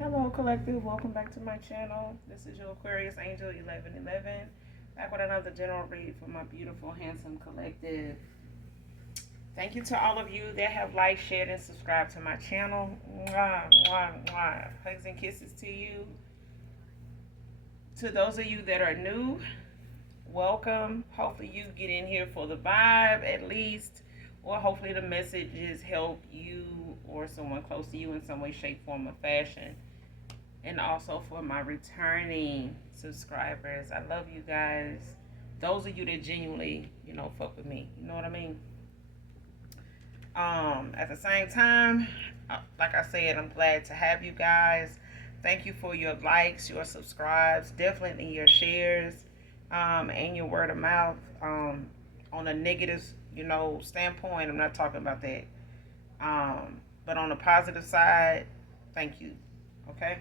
Hello, collective. Welcome back to my channel. This is your Aquarius Angel 1111. Back with another general read for my beautiful, handsome collective. Thank you to all of you that have liked, shared, and subscribed to my channel. Mwah, mwah, mwah. Hugs and kisses to you. To those of you that are new, welcome. Hopefully, you get in here for the vibe at least, or hopefully, the messages help you or someone close to you in some way, shape, form, or fashion. And also for my returning subscribers. I love you guys. Those of you that genuinely, fuck with me. You know what I mean? At the same time, like I said, I'm glad to have you guys. Thank you for your likes, your subscribes, definitely your shares, and your word of mouth. On a negative, standpoint, I'm not talking about that. But on the positive side, thank you. Okay?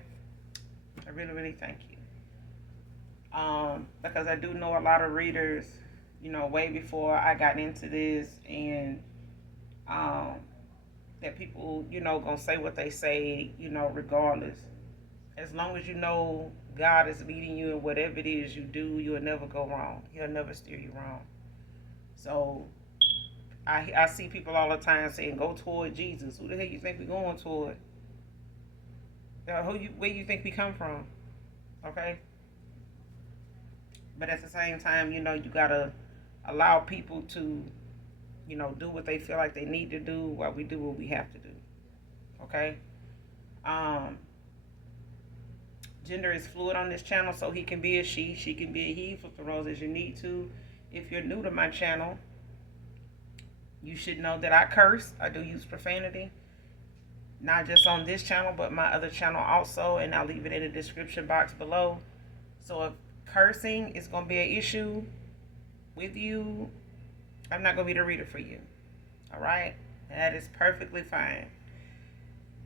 I really, really thank you. Because I do know a lot of readers, way before I got into this, and um, that people, gonna say what they say, regardless. As long as you know God is leading you in whatever it is you do, you'll never go wrong. He'll never steer you wrong. So I see people all the time saying, "Go toward Jesus." Who the hell you think we're going toward? Where you think we come from? Okay. But at the same time, you gotta allow people to, do what they feel like they need to do while we do what we have to do. Okay? Um, Gender is fluid on this channel, so he can be a she can be a he. Flip the roles as you need to. If you're new to my channel, you should know that I curse. I do use profanity. Not just on this channel, but my other channel also, and I'll leave it in the description box below. So if cursing is going to be an issue with you, I'm not going to be the reader for you. All right? That is perfectly fine.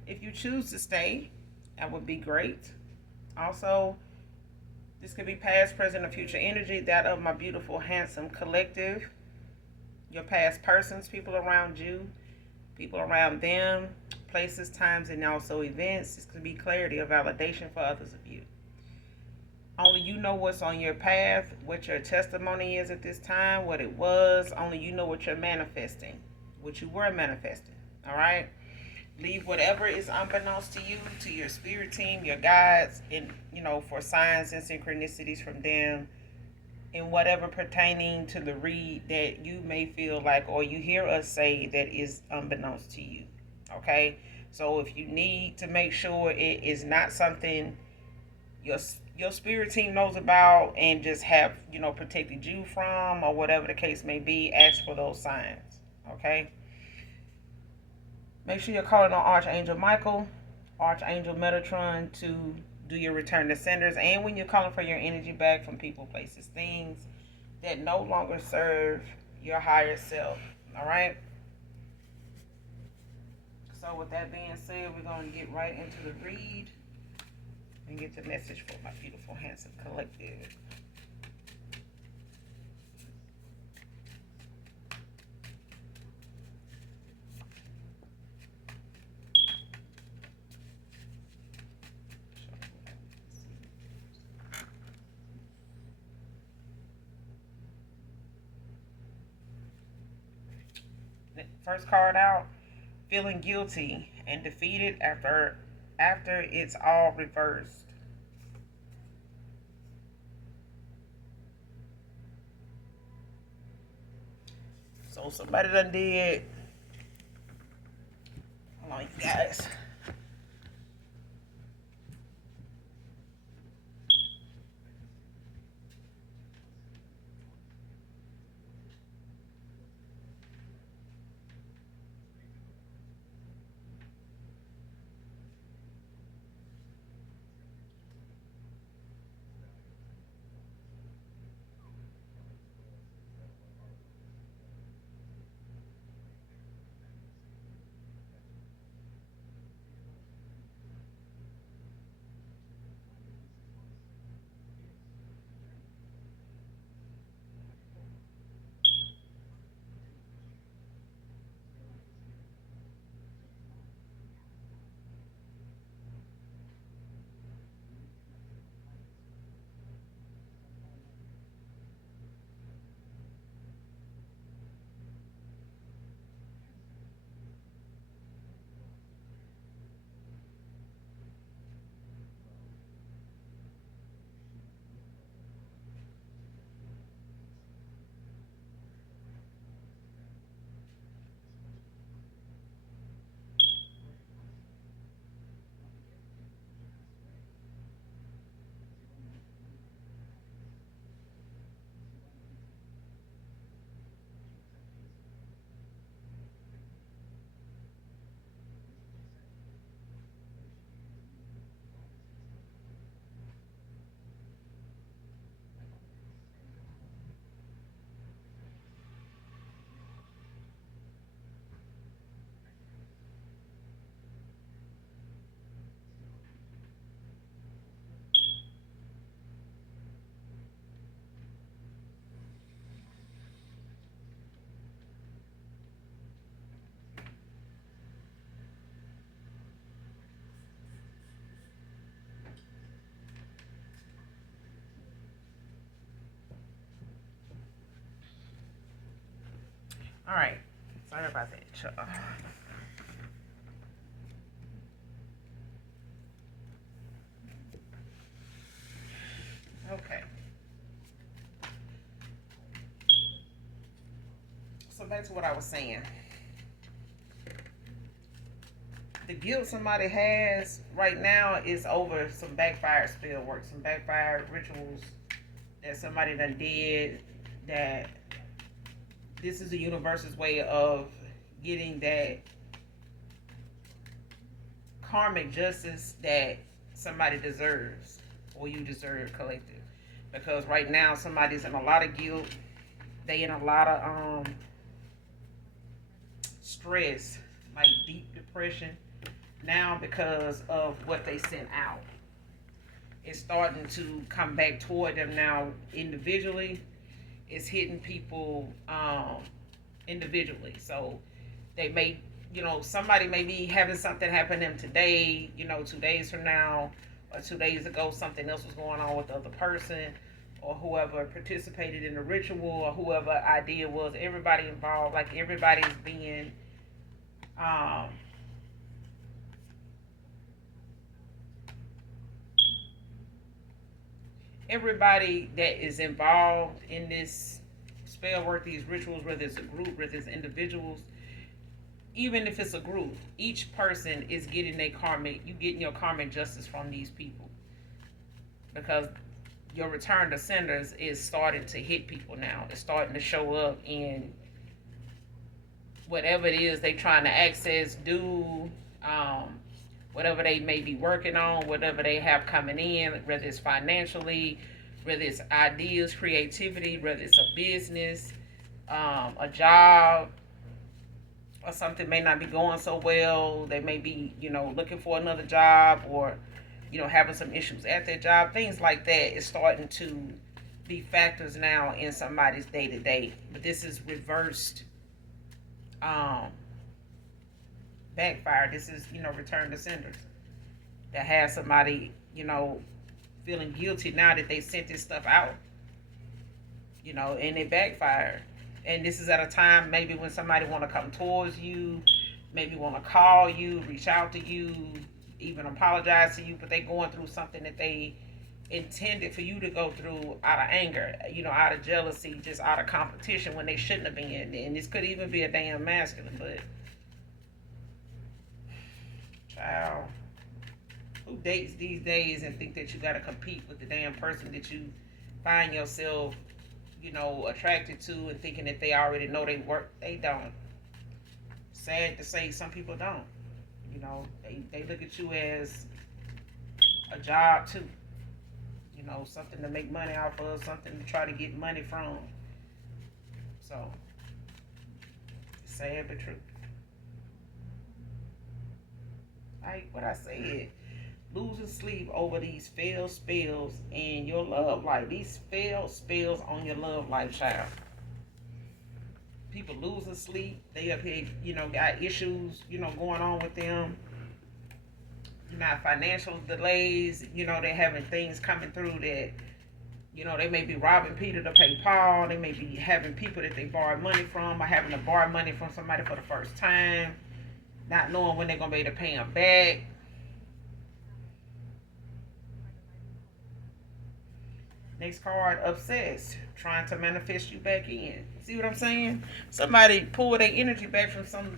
If you choose to stay, that would be great. Also, this could be past, present, or future energy, that of my beautiful, handsome collective, your past persons, people around you, people around them, places, times, and also events. This could be clarity or validation for others of you. Only you know what's on your path, what your testimony is at this time, what it was. Only you know what you're manifesting, what you were manifesting. All right? Leave whatever is unbeknownst to you, to your spirit team, your guides, and, for signs and synchronicities from them, and whatever pertaining to the read that you may feel like or you hear us say that is unbeknownst to you. Okay? So if you need to make sure it is not something your spirit team knows about and just have, protected you from, or whatever the case may be, ask for those signs. Okay? Make sure you're calling on Archangel Michael, Archangel Metatron to do your return to senders, and when you're calling for your energy back from people, places, things that no longer serve your higher self. All right? So with that being said, we're going to get right into the read and get the message for my beautiful, handsome collective. First card out, feeling guilty and defeated after it's all reversed. So somebody done did. Hold on, you guys. All right. Sorry about that, y'all. Okay. So back to what I was saying. The guilt somebody has right now is over some backfired spell work, some backfired rituals that somebody done did. That this is the universe's way of getting that karmic justice that somebody deserves, or you deserve, collective. Because right now somebody's in a lot of guilt, they in a lot of stress, like deep depression now because of what they sent out. It's starting to come back toward them now individually. It's hitting people individually. So they may, somebody may be having something happen to them today, 2 days from now, or 2 days ago, something else was going on with the other person, or whoever participated in the ritual, or whoever idea was. Everybody involved, like everybody's being um, everybody that is involved in this spell work, these rituals, whether it's a group, whether it's individuals, even if it's a group, each person is getting you getting your karmic justice from these people, because your return to senders is starting to hit people now. It's starting to show up in whatever it is they trying to access, do, whatever they may be working on, whatever they have coming in, whether it's financially, whether it's ideas, creativity, whether it's a business, a job, or something may not be going so well. They may be, looking for another job, or, having some issues at their job. Things like that is starting to be factors now in somebody's day to day. But this is reversed backfire. This is, return to senders. That has somebody, feeling guilty now that they sent this stuff out, and it backfired. And this is at a time maybe when somebody want to come towards you, maybe want to call you, reach out to you, even apologize to you, but they going through something that they intended for you to go through out of anger, out of jealousy, just out of competition when they shouldn't have been. And this could even be a damn masculine, but child, who dates these days and think that you got to compete with the damn person that you find yourself, attracted to, and thinking that they already know they work? They don't. Sad to say, some people don't. They look at you as a job too. Something to make money off of, something to try to get money from. So, sad but true. Like what I said, losing sleep over these failed spells in your love life. These failed spells on your love life, child. People losing sleep. They up here, got issues, going on with them. Not financial delays. They having things coming through that, they may be robbing Peter to pay Paul. They may be having people that they borrowed money from, or having to borrow money from somebody for the first time, not knowing when they're going to be able to pay them back. Next card, obsessed, trying to manifest you back in. See what I'm saying? Somebody pull their energy back from some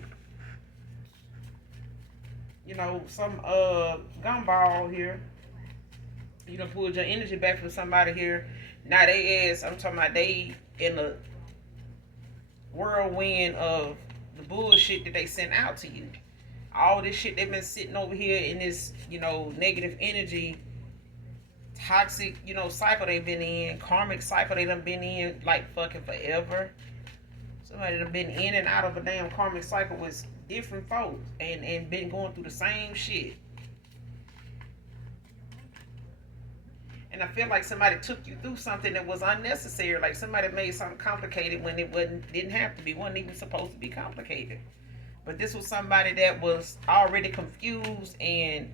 gumball here. You done pulled your energy back from somebody here. Now they ass, I'm talking about they in the whirlwind of the bullshit that they sent out to you. All this shit they've been sitting over here in this, negative energy, toxic, cycle they've been in, karmic cycle they done been in like fucking forever. Somebody done been in and out of a damn karmic cycle with different folks and been going through the same shit. And I feel like somebody took you through something that was unnecessary. Like somebody made something complicated when it didn't have to be. Wasn't even supposed to be complicated. But this was somebody that was already confused and,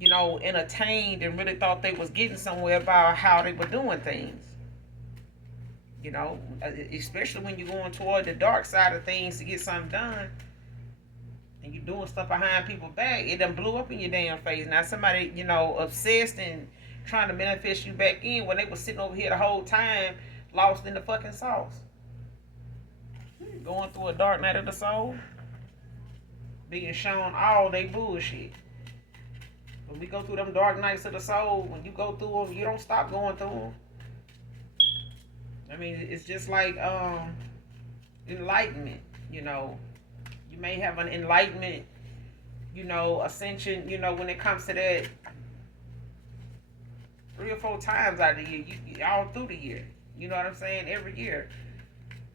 entertained, and really thought they was getting somewhere about how they were doing things. You know, especially when you're going toward the dark side of things to get something done, and you're doing stuff behind people's back, it done blew up in your damn face. Now somebody, obsessed and trying to manifest you back in when they was sitting over here the whole time, lost in the fucking sauce. Going through a dark night of the soul, being shown all they bullshit. When we go through them dark nights of the soul, when you go through them, you don't stop going through them. I mean, it's just like enlightenment. You may have an enlightenment, ascension, when it comes to that 3 or 4 times out of the year, all through the year. You know what I'm saying? Every year.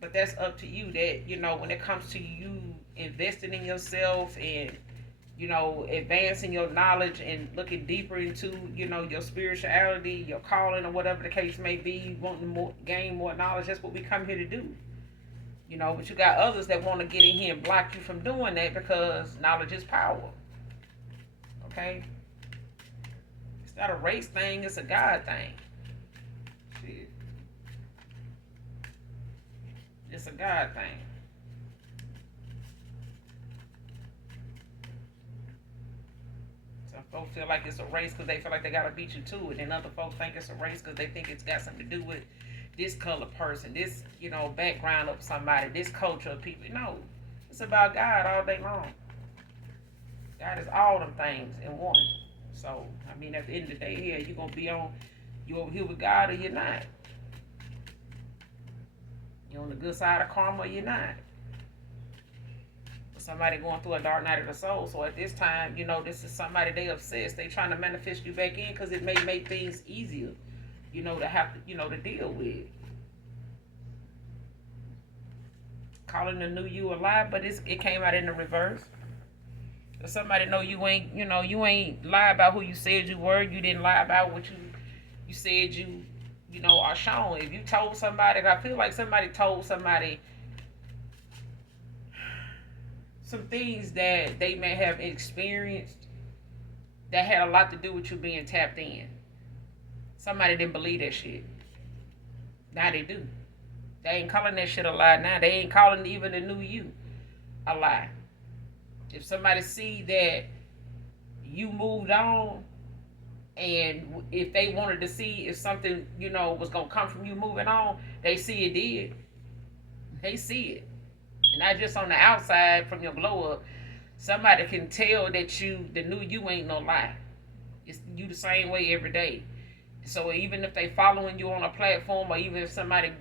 But that's up to you. That, when it comes to you investing in yourself and, advancing your knowledge and looking deeper into, your spirituality, your calling, or whatever the case may be, wanting to gain more knowledge, that's what we come here to do. But you got others that want to get in here and block you from doing that because knowledge is power. Okay? It's not a race thing, it's a God thing. Shit. It's a God thing. Some folks feel like it's a race because they feel like they got to beat you to it. And other folks think it's a race because they think it's got something to do with this color person, this, background of somebody, this culture of people. No, it's about God all day long. God is all them things in one. So, I mean, at the end of the day here, you're going to be you over here with God or you're not. You're on the good side of karma or you're not. For somebody going through a dark night of the soul. So at this time, this is somebody they obsessed. They trying to manifest you back in because it may make things easier. To have to, to deal with. Calling the new you a lie, but it came out in the reverse. If somebody know you ain't, you ain't lie about who you said you were. You didn't lie about what you said you are shown. If you told somebody, I feel like somebody told somebody some things that they may have experienced that had a lot to do with you being tapped in. Somebody didn't believe that shit. Now they do. They ain't calling that shit a lie now. They ain't calling even the new you a lie. If somebody see that you moved on, and if they wanted to see if something, was going to come from you moving on, they see it did. They see it. And not just on the outside from your glow up. Somebody can tell that the new you ain't no lie. It's you the same way every day. So even if they following you on a platform, or even if somebody,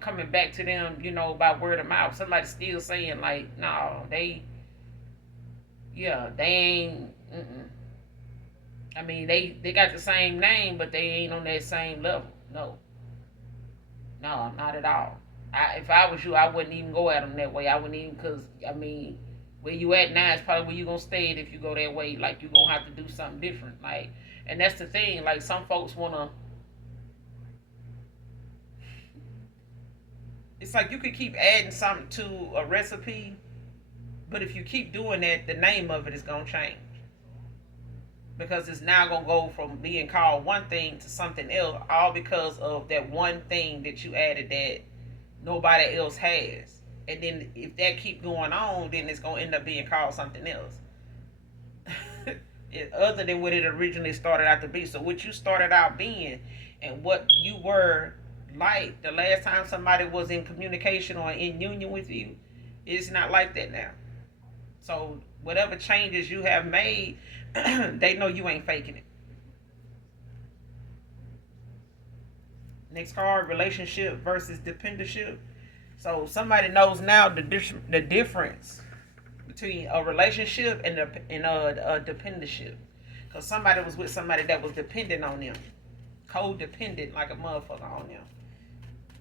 coming back to them, by word of mouth, somebody still saying like, no, they ain't, I mean, they got the same name, but they ain't on that same level. No, not at all. If I was you, I wouldn't even go at them that way. I wouldn't even, because, I mean, where you at now is probably where you going to stay at if you go that way. Like, you going to have to do something different. Like, and that's the thing. Like, some folks want to, it's like you could keep adding something to a recipe, but if you keep doing that, the name of it is going to change. Because it's now going to go from being called one thing to something else, all because of that one thing that you added that nobody else has. And then if that keep going on, then it's going to end up being called something else. Other than what it originally started out to be. So what you started out being and what you were like the last time somebody was in communication or in union with you, it's not like that now. So whatever changes you have made, they know you ain't faking it. Next card, relationship versus dependentship. So somebody knows now the difference between a relationship and a dependentship. Because somebody was with somebody that was dependent on them. Codependent like a motherfucker on them.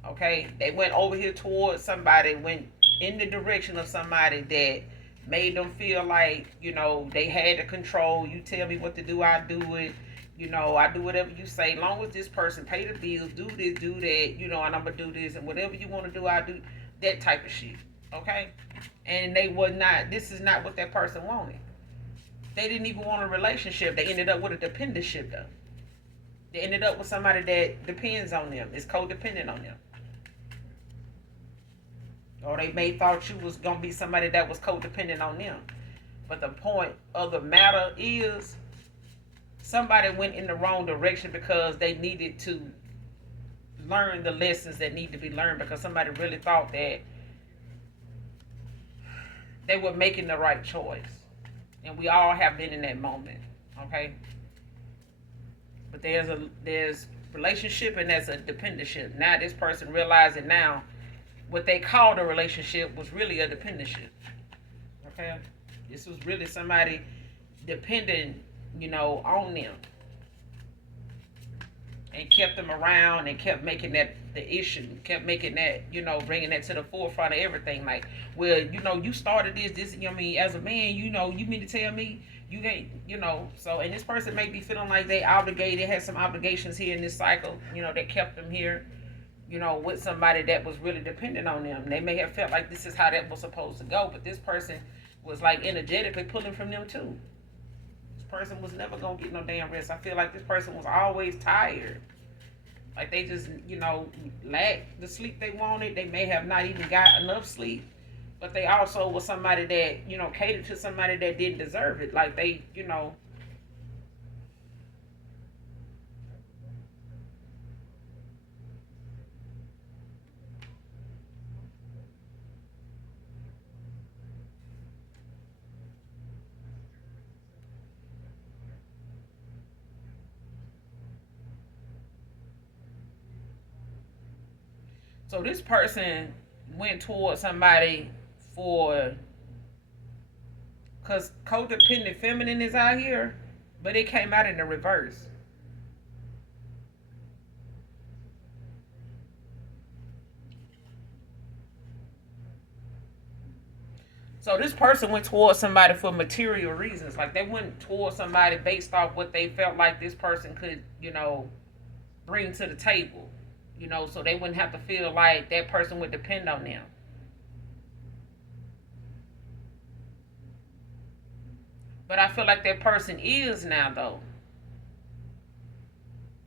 Okay? They went over here towards somebody, went in the direction of somebody that made them feel like, they had the control. You tell me what to do, I do it. I do whatever you say. Long as this person pay the bills, do this, do that, and I'm going to do this. And whatever you want to do, I do. That type of shit. Okay? And this is not what that person wanted. They didn't even want a relationship. They ended up with a dependentship, though. They ended up with somebody that depends on them. Is codependent on them. or they may thought you was gonna be somebody that was codependent on them. But the point of the matter is, somebody went in the wrong direction because they needed to learn the lessons that need to be learned, because somebody really thought that they were making the right choice. And we all have been in that moment, okay? But there's relationship and there's a dependentship. Now this person realizing now what they called a relationship was really a dependentship. Okay? This was really somebody dependent, on them. And kept them around and kept making that the issue, kept making that, bringing that to the forefront of everything. Like, well, you started this, as a man, you mean to tell me you ain't, so, and this person may be feeling like they obligated, had some obligations here in this cycle, that kept them here, with somebody that was really dependent on them. They may have felt like this is how that was supposed to go, but this person was like energetically pulling from them too. Person was never gonna get no damn rest. I feel like this person was always tired. Like they just, lacked the sleep they wanted. They may have not even got enough sleep. But they also was somebody that, catered to somebody that didn't deserve it. Like they, so this person went towards somebody for, because codependent feminine is out here, but it came out in the reverse. So this person went towards somebody for material reasons. Like they went towards somebody based off what they felt like this person could, bring to the table. So they wouldn't have to feel like that person would depend on them. But I feel like that person is now, though.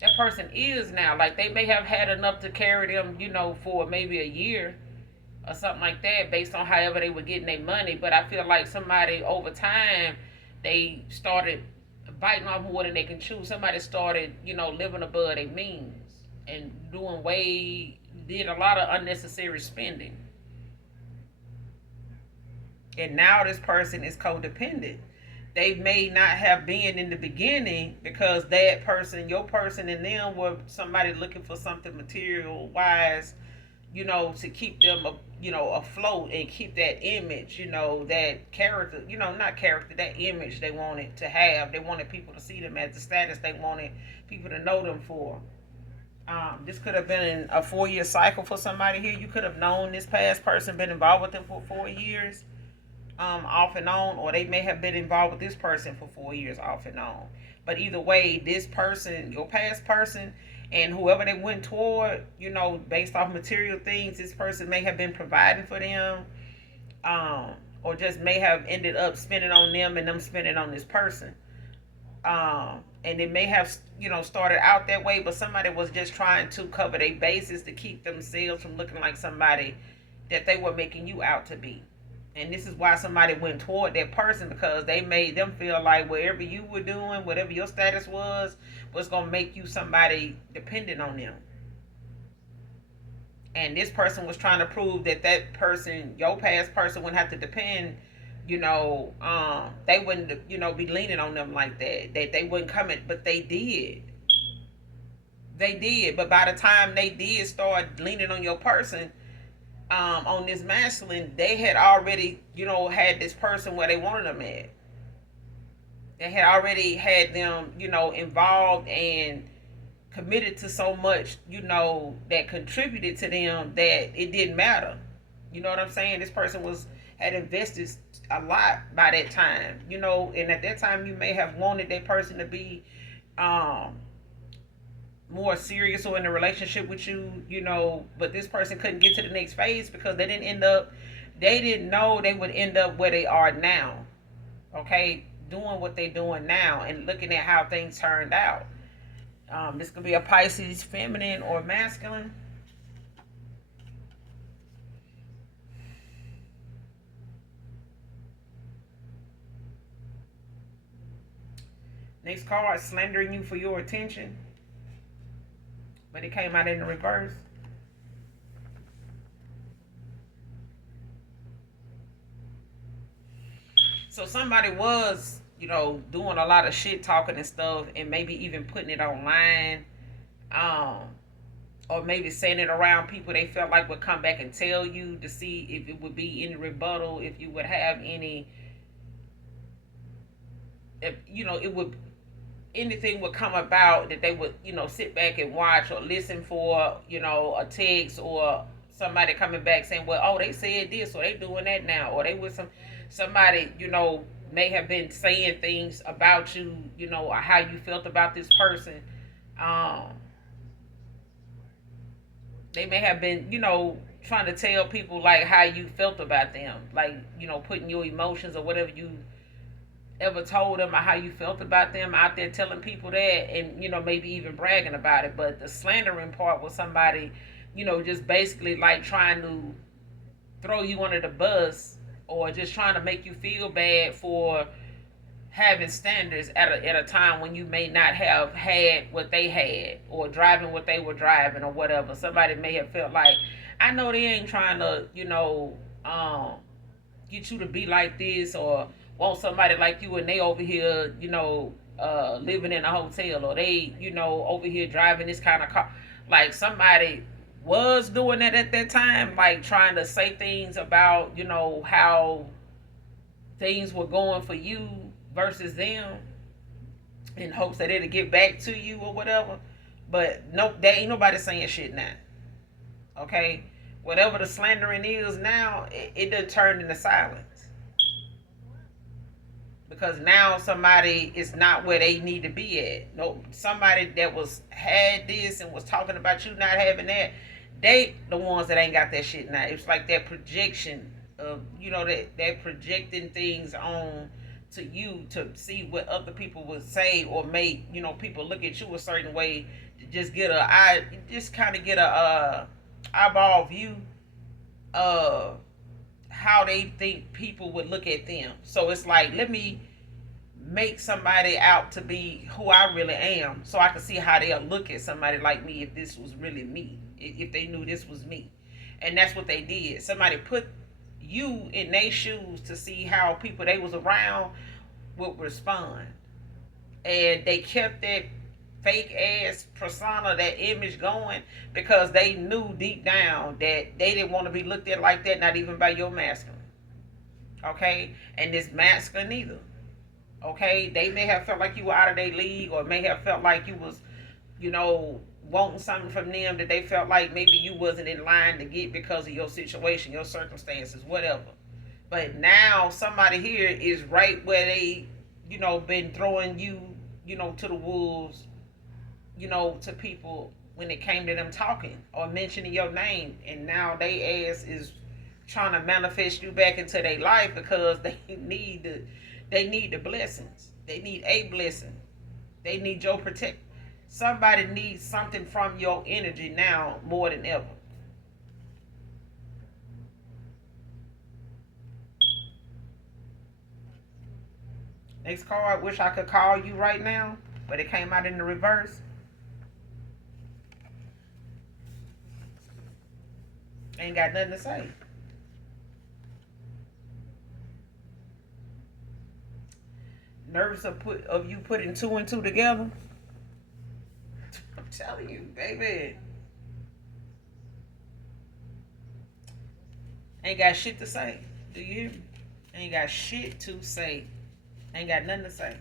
That person is now. Like they may have had enough to carry them, for maybe a year or something like that, based on however they were getting their money. But I feel like somebody over time, they started biting off more than they can chew. Somebody started, living above their means and did a lot of unnecessary spending. And now this person is codependent. They may not have been in the beginning, because that person, your person, and them were somebody looking for something material wise, to keep them, afloat and keep that image, that character, not character, that image they wanted to have. They wanted people to see them as the status they wanted people to know them for. This could have been a 4-year cycle for somebody here. You could have known this past person, been involved with them for 4 years, off and on, or they may have been involved with this person for 4 years, off and on. But either way, this person, your past person, and whoever they went toward, based off material things, this person may have been providing for them, or just may have ended up spending on them and them spending on this person. And it may have, started out that way, but somebody was just trying to cover their bases to keep themselves from looking like somebody that they were making you out to be. And this is why somebody went toward that person, because they made them feel like whatever you were doing, whatever your status was going to make you somebody dependent on them. And this person was trying to prove that person, your past person, wouldn't have to depend, they wouldn't, be leaning on them like that. They wouldn't come in, but they did. They did. But by the time they did start leaning on your person, on this masculine, they had already, had this person where they wanted them at. They had already had them, involved and committed to so much, that contributed to them that it didn't matter. You know what I'm saying? This person had invested a lot by that time, and at that time you may have wanted that person to be more serious or in a relationship with you, but this person couldn't get to the next phase because they didn't know they would end up where they are now. Okay, doing what they're doing now and looking at how things turned out. This could be a Pisces feminine or masculine. Next card, slandering you for your attention. But it came out in the reverse. So somebody was, doing a lot of shit talking and stuff, and maybe even putting it online, um, or maybe saying it around people they felt like would come back and tell you to see if it would be any rebuttal, if you would have any, if it would anything would come about that they would sit back and watch or listen for a text or somebody coming back saying, well, oh, they said this or they doing that now, or they with somebody may have been saying things about you, or how you felt about this person. um they may have been trying to tell people like how you felt about them, like putting your emotions or whatever you ever told them or how you felt about them out there, telling people that, and maybe even bragging about it. But the slandering part was somebody just basically like trying to throw you under the bus, or just trying to make you feel bad for having standards at a time when you may not have had what they had, or driving what they were driving, or whatever. Somebody may have felt like, I know they ain't trying to get you to be like this, or want somebody like you, and they over here living in a hotel, or they over here driving this kind of car. Like somebody was doing that at that time, like trying to say things about how things were going for you versus them, in hopes that it'll get back to you or whatever. But no, there ain't nobody saying shit now. Okay, whatever the slandering is now, it done turned into silence, because now somebody is not where they need to be at. No, somebody that was had this and was talking about you not having that, they the ones that ain't got that shit now. It's like that projection of that projecting things on to you to see what other people would say, or make people look at you a certain way, to just get just kind of get a eyeball view of how they think people would look at them. So it's like, let me make somebody out to be who I really am, so I can see how they'll look at somebody like me if this was really me, if they knew this was me. And that's what they did. Somebody put you in their shoes to see how people they was around would respond. And they kept that fake ass persona, that image going, because they knew deep down that they didn't want to be looked at like that, not even by your masculine. Okay? And this masculine either. Okay? They may have felt like you were out of their league, or may have felt like you was, wanting something from them that they felt like maybe you wasn't in line to get because of your situation, your circumstances, whatever. But now somebody here is right where they, been throwing you, to the wolves, to people when it came to them talking or mentioning your name. And now they ass is trying to manifest you back into their life, because they need the blessings. They need a blessing. They need your protect. Somebody needs something from your energy now more than ever. Next card, wish I could call you right now, but it came out in the reverse. Ain't got nothing to say. Nervous of you putting two and two together. I'm telling you, baby. Ain't got shit to say. Do you hear me? Ain't got shit to say. Ain't got nothing to say.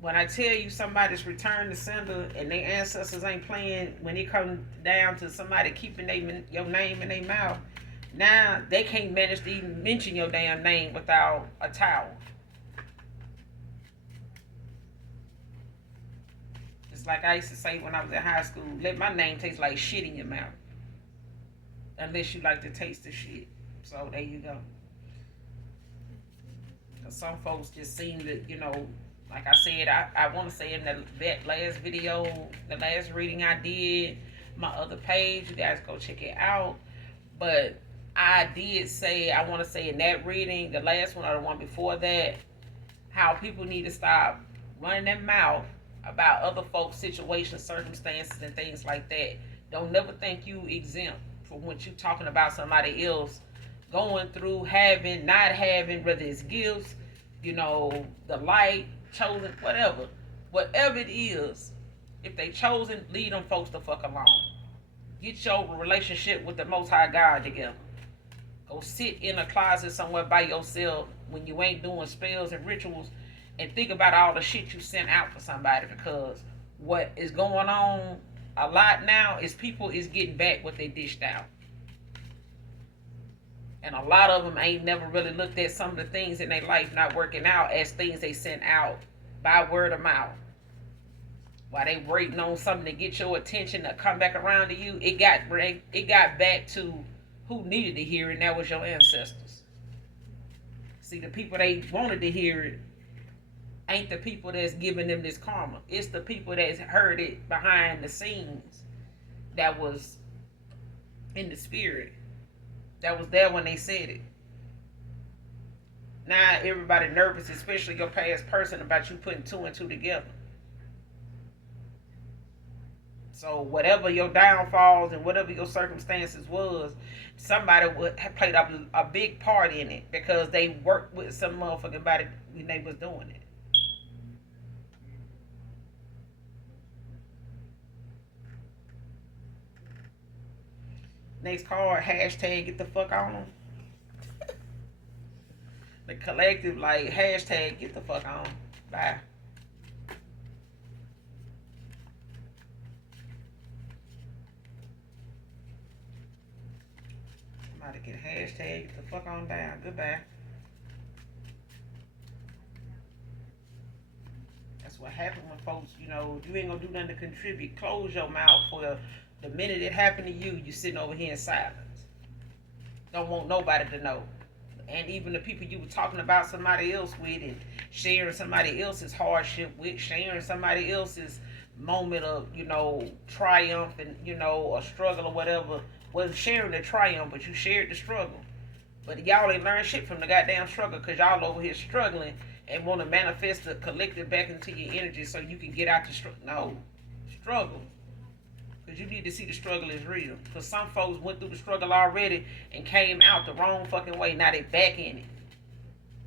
When I tell you somebody's return to sender and their ancestors ain't playing when it comes down to somebody keeping your name in their mouth, now they can't manage to even mention your damn name without a towel. It's like I used to say when I was in high school, let my name taste like shit in your mouth. Unless you like the taste of shit. So there you go. Because some folks just seem to, like I said, I want to say in that last video, the last reading I did, my other page, you guys go check it out. But I did say, I want to say in that reading, the last one or the one before that, how people need to stop running their mouth about other folks' situations, circumstances, and things like that. Don't never think you exempt from what you talking about somebody else going through, having, not having, whether it's gifts, the light, chosen, whatever. Whatever it is, if they chosen, leave them folks the fuck alone. Get your relationship with the Most High God together. Go sit in a closet somewhere by yourself when you ain't doing spells and rituals and think about all the shit you sent out for somebody, because what is going on a lot now is people is getting back what they dished out. And a lot of them ain't never really looked at some of the things in their life not working out as things they sent out by word of mouth. While they waiting on something to get your attention to come back around to you, it got back to who needed to hear it, and that was your ancestors. See, the people they wanted to hear it ain't the people that's giving them this karma. It's the people that's heard it behind the scenes, that was in the spirit, that was there when they said it. Now everybody nervous, especially your past person, about you putting two and two together. So whatever your downfalls and whatever your circumstances was, somebody would have played a big part in it because they worked with some motherfucking body when they was doing it. Next card, hashtag get the fuck on. The collective, like, hashtag get the fuck on. Bye. Somebody can hashtag get the fuck on down. Goodbye. That's what happened when folks, you ain't gonna do nothing to contribute. Close your mouth for the minute it happened to you, you sitting over here in silence. Don't want nobody to know. And even the people you were talking about somebody else with, and sharing somebody else's hardship with, sharing somebody else's moment of, triumph and, a struggle or whatever, wasn't sharing the triumph, but you shared the struggle. But y'all ain't learned shit from the goddamn struggle, because y'all over here struggling and want to manifest the collective back into your energy so you can get out the struggle. No. Struggle. Because you need to see the struggle is real. Because some folks went through the struggle already and came out the wrong fucking way. Now they back in it.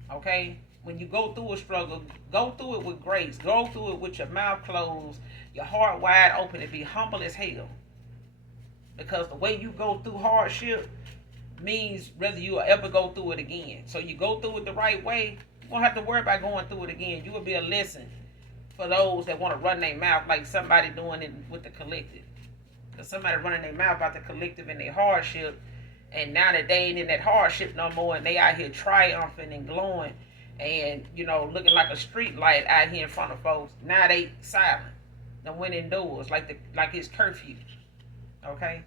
Okay? When you go through a struggle, go through it with grace. Go through it with your mouth closed, your heart wide open, and be humble as hell. Because the way you go through hardship means whether you will ever go through it again. So you go through it the right way, you won't have to worry about going through it again. You will be a lesson for those that want to run their mouth like somebody doing it with the collective. Because somebody running their mouth about the collective and their hardship, and now that they ain't in that hardship no more, and they out here triumphing and glowing and, looking like a street light out here in front of folks. Now they silent. They went indoors like it's curfew. Okay?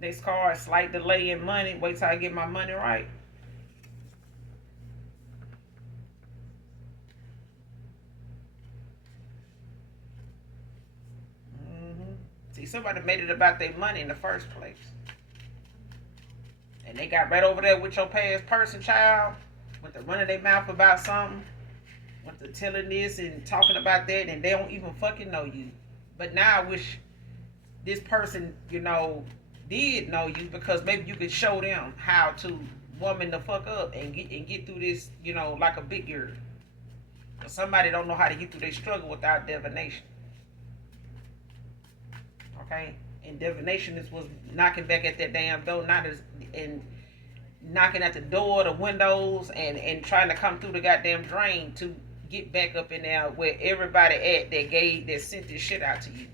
Next card, slight delay in money. Wait till I get my money right. See, somebody made it about their money in the first place. And they got right over there with your past person, child. Went to running their mouth about something. Went to telling this and talking about that, and they don't even fucking know you. But now I wish this person, did know you, because maybe you could show them how to woman the fuck up and get through this, like a big girl. But somebody don't know how to get through their struggle without divination. Okay? And divination was knocking back at that damn door, and knocking at the door, the windows, and trying to come through the goddamn drain to get back up in there where everybody at that sent this shit out to you.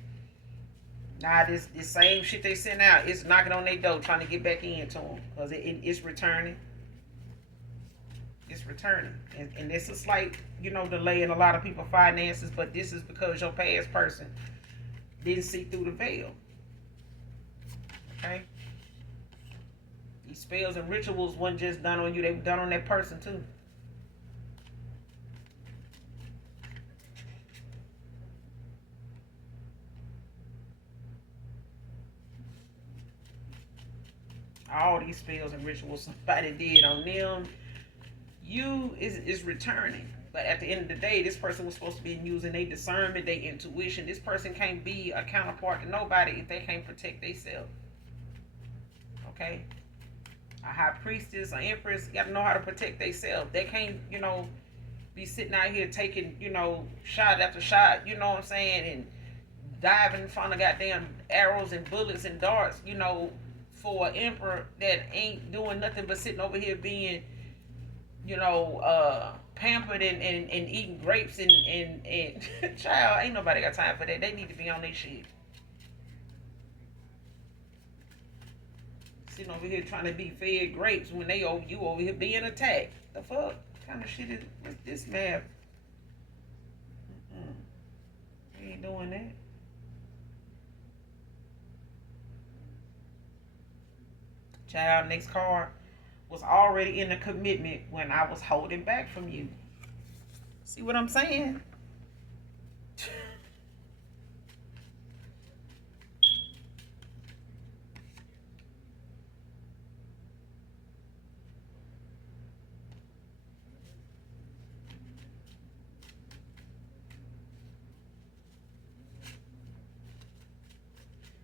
Now this same shit they sent out, it's knocking on their door trying to get back into them, because it's returning. It's returning, and it's a slight, delay in a lot of people's finances, but this is because your past person didn't see through the veil. Okay? These spells and rituals wasn't just done on you, they were done on that person too. all these spells and rituals somebody did on them, you is returning. But at the end of the day, this person was supposed to be using their discernment, their intuition. This person can't be a counterpart to nobody if they can't protect themselves. Okay? A high priestess, an empress, got to know how to protect themselves. They can't, be sitting out here taking, shot after shot, you know what I'm saying, and diving in front of goddamn arrows and bullets and darts, for an emperor that ain't doing nothing but sitting over here being, pampered and eating grapes and child, ain't nobody got time for that. They need to be on their shit. Sitting over here trying to be fed grapes when you over here being attacked. The fuck? What kind of shit is this man? We ain't doing that. Child, next card was already in a commitment when I was holding back from you. See what I'm saying?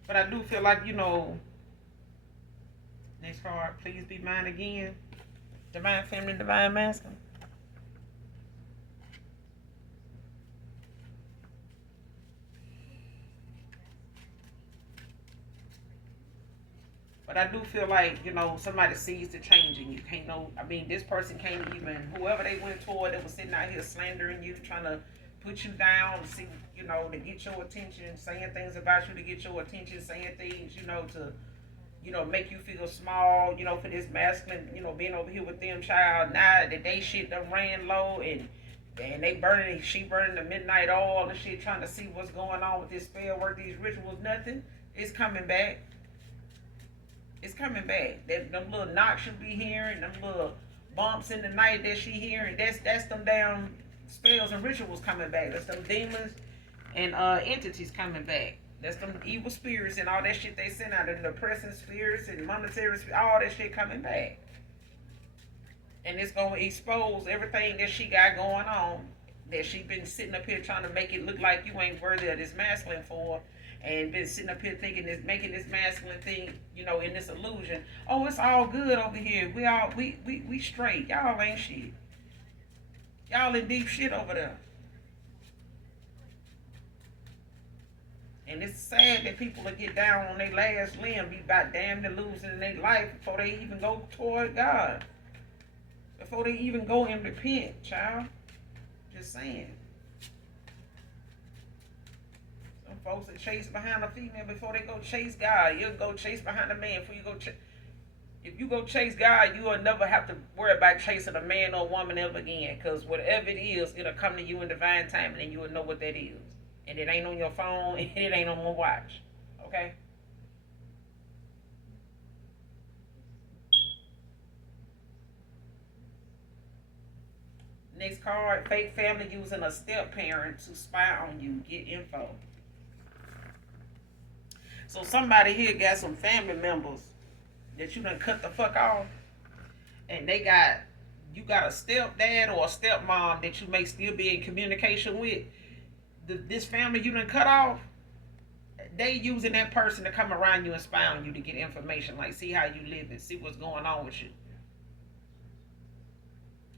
But I do feel like, next card, please be mine again. Divine feminine, divine masculine. But I do feel like, somebody sees the change in you. Can't know, this person can't even, whoever they went toward that was sitting out here slandering you, trying to put you down, to see, to get your attention, saying things about you to get your attention, saying things, to make you feel small, for this masculine, being over here with them, child. Now that they shit done ran low and she burning the midnight oil and shit, trying to see what's going on with this spell work, these rituals, nothing. It's coming back. It's coming back. Them little knocks she'll be hearing, them little bumps in the night that she hearing, that's them damn spells and rituals coming back. That's them demons and entities coming back. That's them evil spirits and all that shit they send out, and the oppressing spirits and monetary spirits, all that shit coming back. And it's going to expose everything that she got going on, that she been sitting up here trying to make it look like you ain't worthy of this masculine for, and been sitting up here thinking this, making this masculine thing, in this illusion. Oh, it's all good over here. We straight. Y'all ain't shit. Y'all in deep shit over there. And it's sad that people will get down on their last limb, be about damn to losing their life before they even go toward God. Before they even go and repent, child. Just saying. Some folks that chase behind a female before they go chase God. You'll go chase behind a man before you go if you go chase God, you will never have to worry about chasing a man or woman ever again. Because whatever it is, it'll come to you in divine timing and you will know what that is. And it ain't on your phone, and it ain't on your watch. Okay? Next card, fake family using a step-parent to spy on you. Get info. So somebody here got some family members that you done cut the fuck off. And you got a stepdad or a stepmom that you may still be in communication with. This family you done cut off, they using that person to come around you and spy on you to get information, like see how you live and see what's going on with you.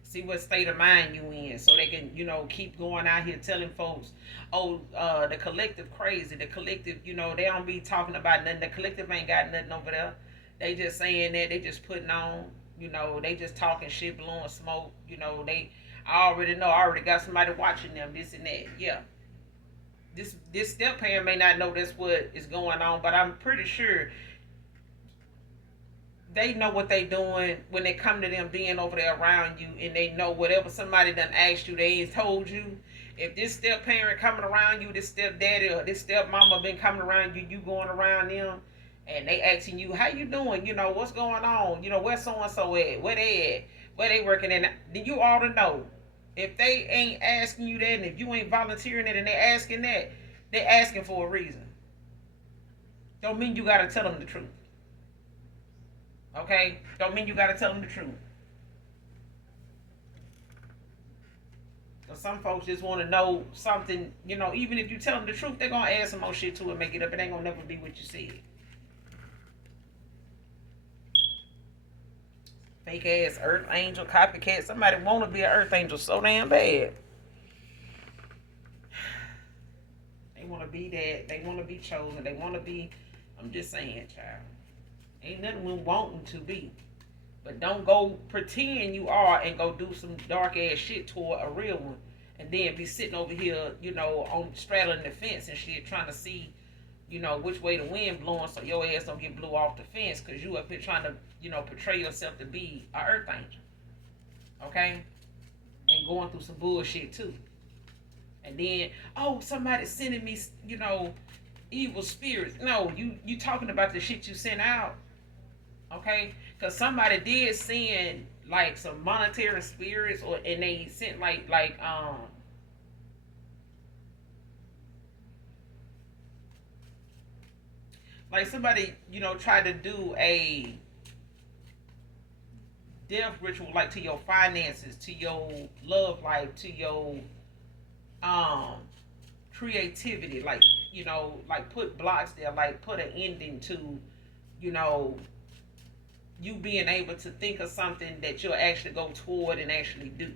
See what state of mind you in, so they can, keep going out here telling folks, oh, the collective crazy, the collective, they don't be talking about nothing. The collective ain't got nothing over there. They just saying that, they just putting on, they just talking shit, blowing smoke, I already know, I already got somebody watching them, this and that, yeah. This step parent may not know that's what is going on, but I'm pretty sure they know what they doing when they come to them being over there around you, and they know whatever somebody done asked you, they ain't told you. If this step parent coming around you, this step daddy or this step mama been coming around you, you going around them, and they asking you, how you doing? What's going on? Where so-and-so at? Where they at? Where they working at? Then you ought to know. If they ain't asking you that, and if you ain't volunteering it and they asking that, they asking for a reason. Don't mean you gotta tell them the truth. Okay? Don't mean you gotta tell them the truth. Cause some folks just want to know something, you know, even if you tell them the truth, they're gonna add some more shit to it, make it up. It ain't gonna never be what you said. Fake ass earth angel copycat. Somebody wanna be an earth angel so damn bad. They wanna be that, they wanna be chosen, they wanna be, I'm just saying, child. Ain't nothing we wanting to be. But don't go pretend you are and go do some dark ass shit toward a real one. And then be sitting over here, you know, on straddling the fence and shit, trying to see, you know, which way the wind blowing so your ass don't get blew off the fence because you up here trying to, you know, portray yourself to be a earth angel. Okay? And going through some bullshit too. And then, oh, somebody's sending me, you know, evil spirits. No, you talking about the shit you sent out. Okay? Because somebody did send like some monetary spirits, or and they sent like somebody, you know, tried to do a death ritual, like to your finances, to your love life, to your um creativity, like, you know, like put blocks there, like put an ending to, you know, you being able to think of something that you'll actually go toward and actually do.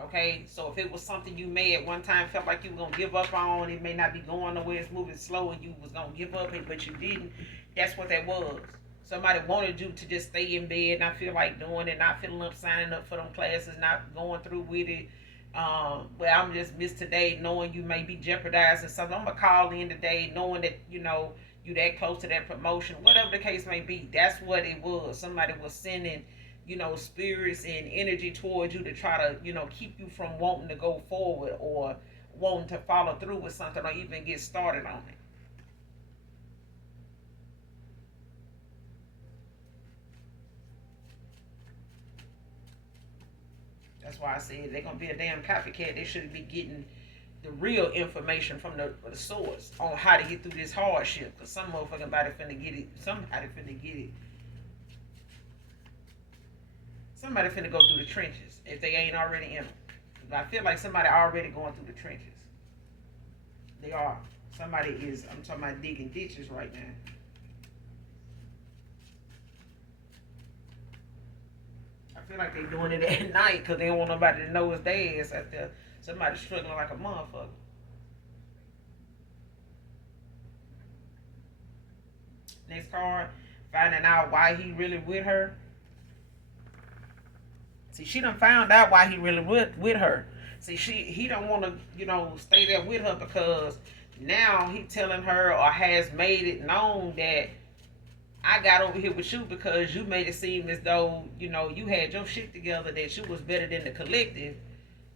Okay, so if it was something you may at one time felt like you were gonna give up on, it may not be going nowhere, it's moving slow, and you was gonna give up it, but you didn't. That's what that was. Somebody wanted you to just stay in bed, not feel like doing it, not feeling up, signing up for them classes, not going through with it. Well, I'm just missed today, knowing you may be jeopardizing something. I'm gonna call in today, knowing that, you know, you that close to that promotion, whatever the case may be. That's what it was. Somebody was sending, you know, spirits and energy towards you to try to, you know, keep you from wanting to go forward or wanting to follow through with something or even get started on it. That's why I said they're gonna be a damn copycat. They should be getting the real information from the source on how to get through this hardship. Cause some motherfucking body finna get it. Somebody finna get it. Somebody finna go through the trenches if they ain't already in them. I feel like somebody already going through the trenches. They are. Somebody is. I'm talking about digging ditches right now. I feel like they doing it at night because they don't want nobody to know it's theirs after somebody struggling like a motherfucker. Next card, finding out why he really with her. See, she done found out why he really with her. See, he don't want to, you know, stay there with her because now he telling her or has made it known that I got over here with you because you made it seem as though, you know, you had your shit together, that you was better than the collective.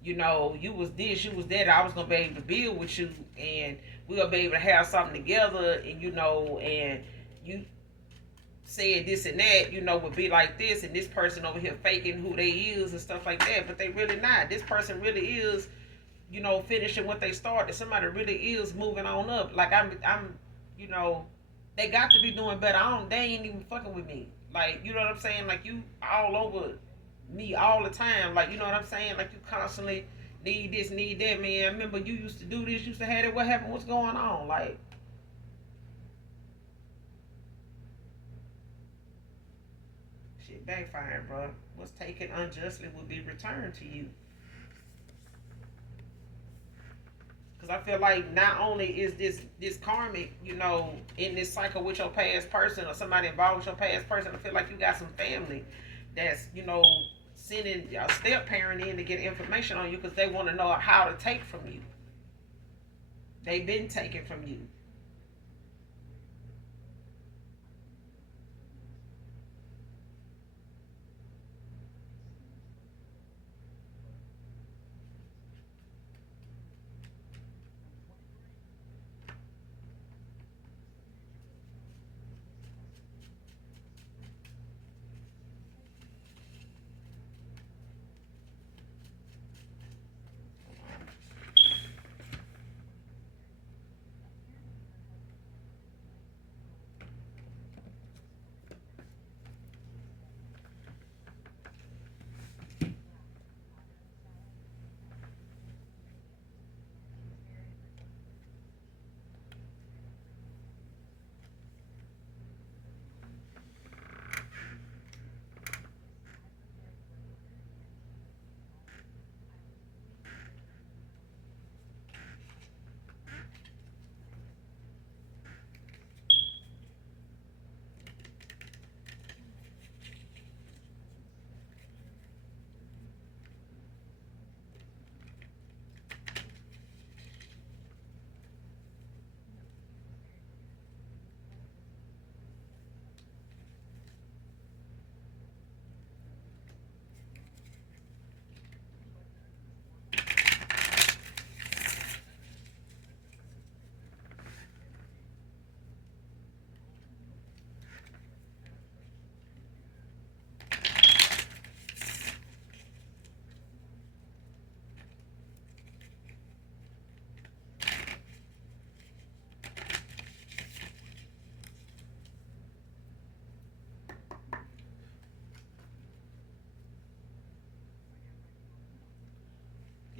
You know, you was this, you was that. I was gonna be able to build with you, and we gonna be able to have something together. And you know, and you said this and that, you know, would be like this, and this person over here faking who they is and stuff like that. But they really not. This person really is, you know, finishing what they started. Somebody really is moving on up. Like I'm, you know, they got to be doing better. I don't. They ain't even fucking with me. Like, you know what I'm saying? Like, you all over me all the time. Like, you know what I'm saying? Like, you constantly need this, need that, man. I remember you used to do this, used to have it. What happened? What's going on? Like, shit backfiring, bro. What's taken unjustly will be returned to you. Because I feel like not only is this karmic, you know, in this cycle with your past person or somebody involved with your past person, I feel like you got some family that's, you know, sending a step parent in to get information on you because they want to know how to take from you. They've been taken from you.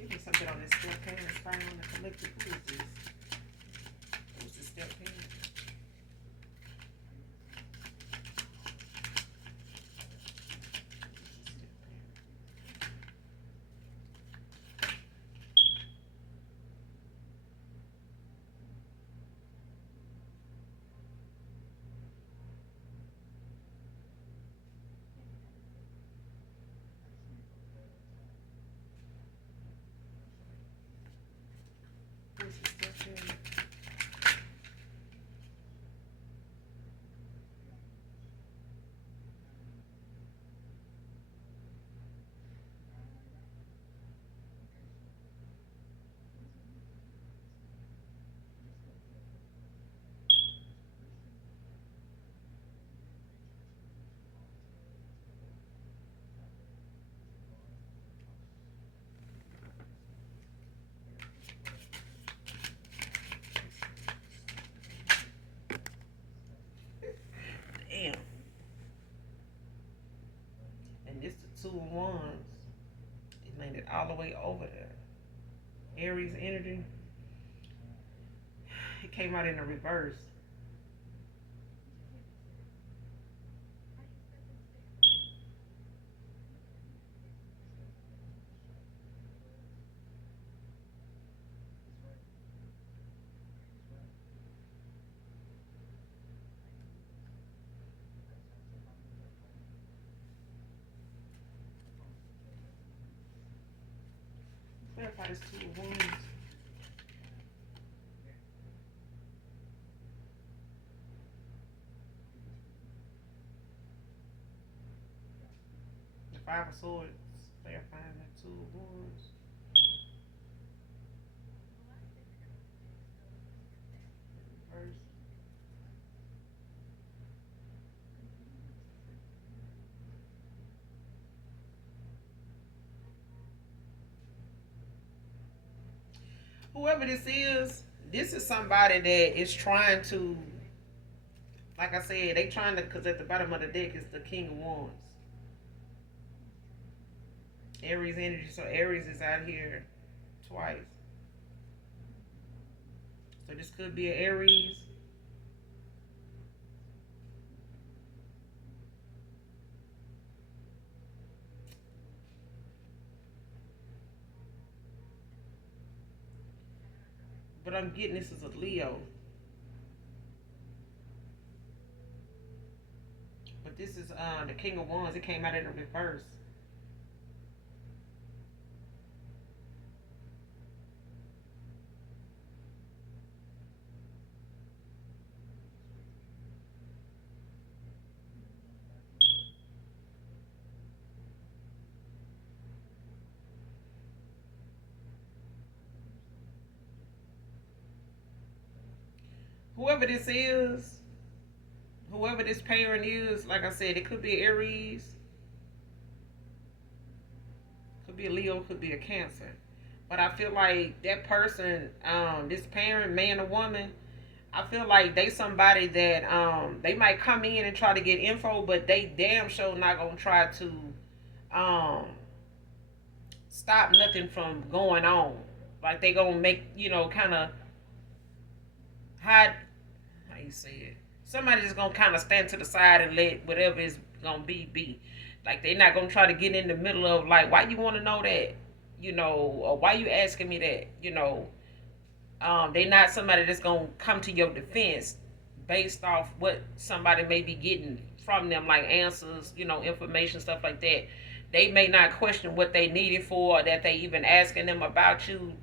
Give me something on this step parent. Starting on the collective. Who is this? Who's the step parent? Who's the step parent? Damn. And this the 2 of Wands. It landed all the way over there. Aries energy. It came out in the reverse. Clarify this 2 of Wands. The 5 of Swords. Clarifying that 2 of Wands. Reverse. Whoever this is somebody that is trying to, like I said, they trying to, because at the bottom of the deck is the King of Wands. Aries energy, so Aries is out here twice. So this could be an Aries. But I'm getting this as a Leo. But this is the King of Wands. It came out in the reverse. Whoever this is, whoever this parent is, like I said, it could be Aries, could be a Leo, could be a Cancer. But I feel like that person, this parent, man or woman, I feel like they somebody that they might come in and try to get info, but they damn sure not gonna try to um stop nothing from going on. Like they gonna make, kind of hide, how you say it. Somebody just gonna kind of stand to the side and let whatever is gonna be. Like they not gonna try to get in the middle of like, why you want to know that, or why you asking me that. They not somebody that's gonna come to your defense based off what somebody may be getting from them, like answers, information, stuff like that. They may not question what they needed for, that they even asking them about you,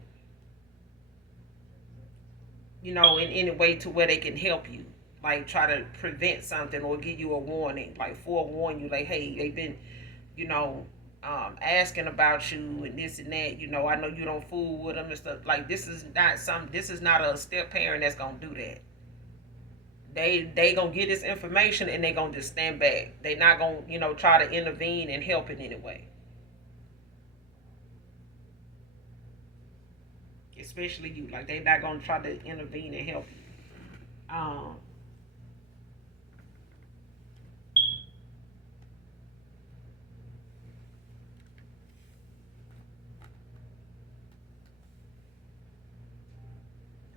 in any way to where they can help you. Like try to prevent something or give you a warning, like forewarn you, like, hey, they've been, you know, asking about you and this and that. I know you don't fool with them and stuff. Like this is not a step parent that's gonna do that. They gonna get this information and they gonna just stand back. They not gonna try to intervene and help in any way. Especially you, like they not gonna try to intervene and help you.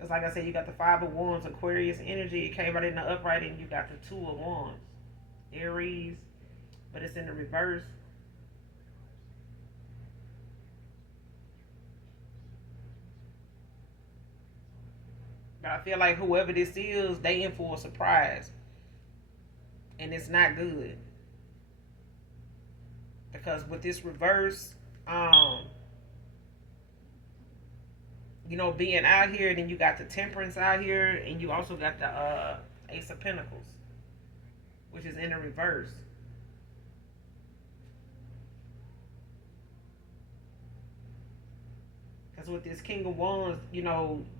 Because like I said, you got the Five of Wands, Aquarius energy. It came right in the upright, and you got the Two of Wands, Aries, but it's in the reverse. But I feel like whoever this is, they in for a surprise, and it's not good because with this reverse, um, being out here, then you got the Temperance out here, and you also got the Ace of Pentacles, which is in the reverse. Because with this King of Wands,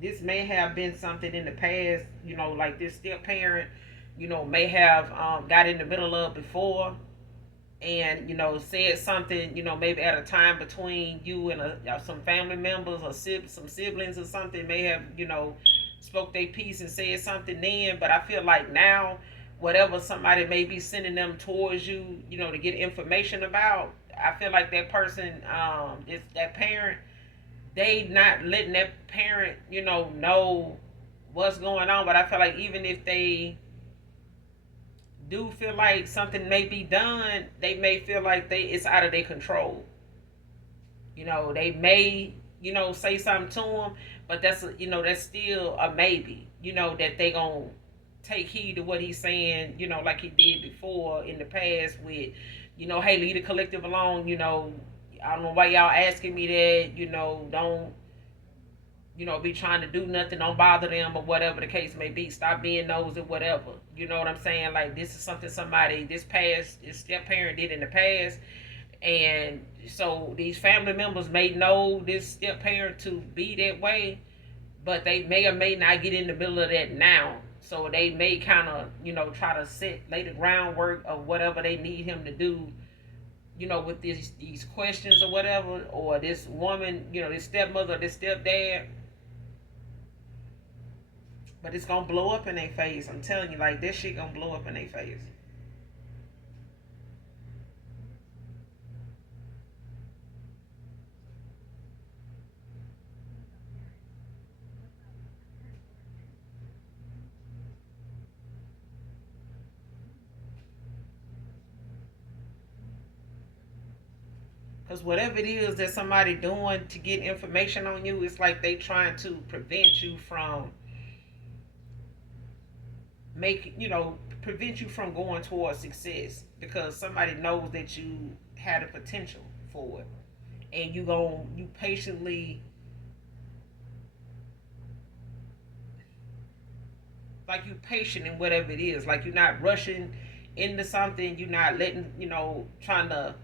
this may have been something in the past, like this step parent, may have got in the middle of before and, said something, maybe at a time between you and some family members or some siblings or something, may have, spoke their piece and said something then. But I feel like now, whatever somebody may be sending them towards you, to get information about, I feel like that person, is that parent, they not letting that parent, know what's going on. But I feel like even if they do feel like something may be done, they may feel like it's out of their control. They may, say something to them, but that's still a maybe. That they gonna take heed to what he's saying. Like he did before in the past with, hey, leave the collective alone. I don't know why y'all asking me that. Don't be trying to do nothing, don't bother them or whatever the case may be. Stop being nosy, whatever. You know what I'm saying? Like this is something this step parent did in the past. And so these family members may know this step parent to be that way, but they may or may not get in the middle of that now. So they may kind of, try to lay the groundwork of whatever they need him to do, with these questions or whatever, or this woman, this stepmother, this stepdad. But it's gonna blow up in their face. I'm telling you, like this shit gonna blow up in their face. Cause whatever it is that somebody doing to get information on you, it's like they trying to prevent you from prevent you from going towards success because somebody knows that you had a potential for it, and you patiently, like you patient in whatever it is, like you're not rushing into something, you're not letting, trying to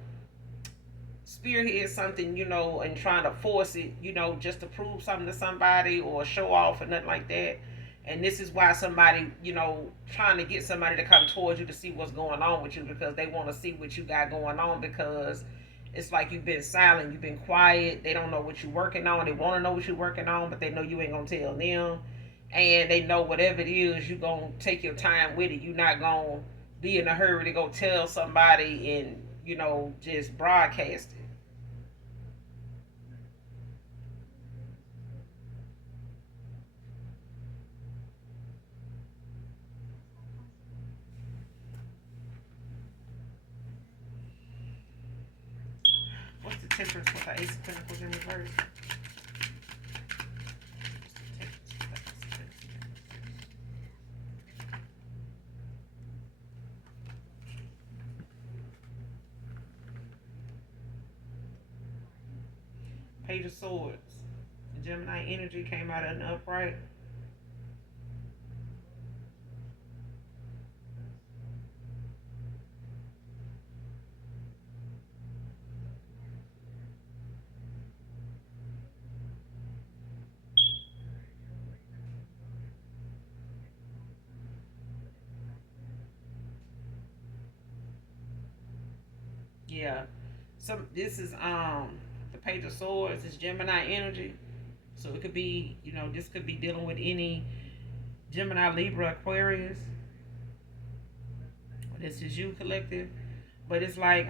spearhead something, and trying to force it, just to prove something to somebody or show off or nothing like that. And this is why somebody, trying to get somebody to come towards you to see what's going on with you because they want to see what you got going on because it's like you've been silent, you've been quiet. They don't know what you're working on. They want to know what you're working on, but they know you ain't going to tell them. And they know whatever it is, you're going to take your time with it. You're not going to be in a hurry to go tell somebody and, just broadcast it. What's the Temperance with the Ace of Pentacles in reverse? Page of Swords. The Gemini energy came out in the upright. Yeah. This is the Page of Swords is Gemini energy. So it could be, this could be dealing with any Gemini, Libra, Aquarius. This is you collective. But it's like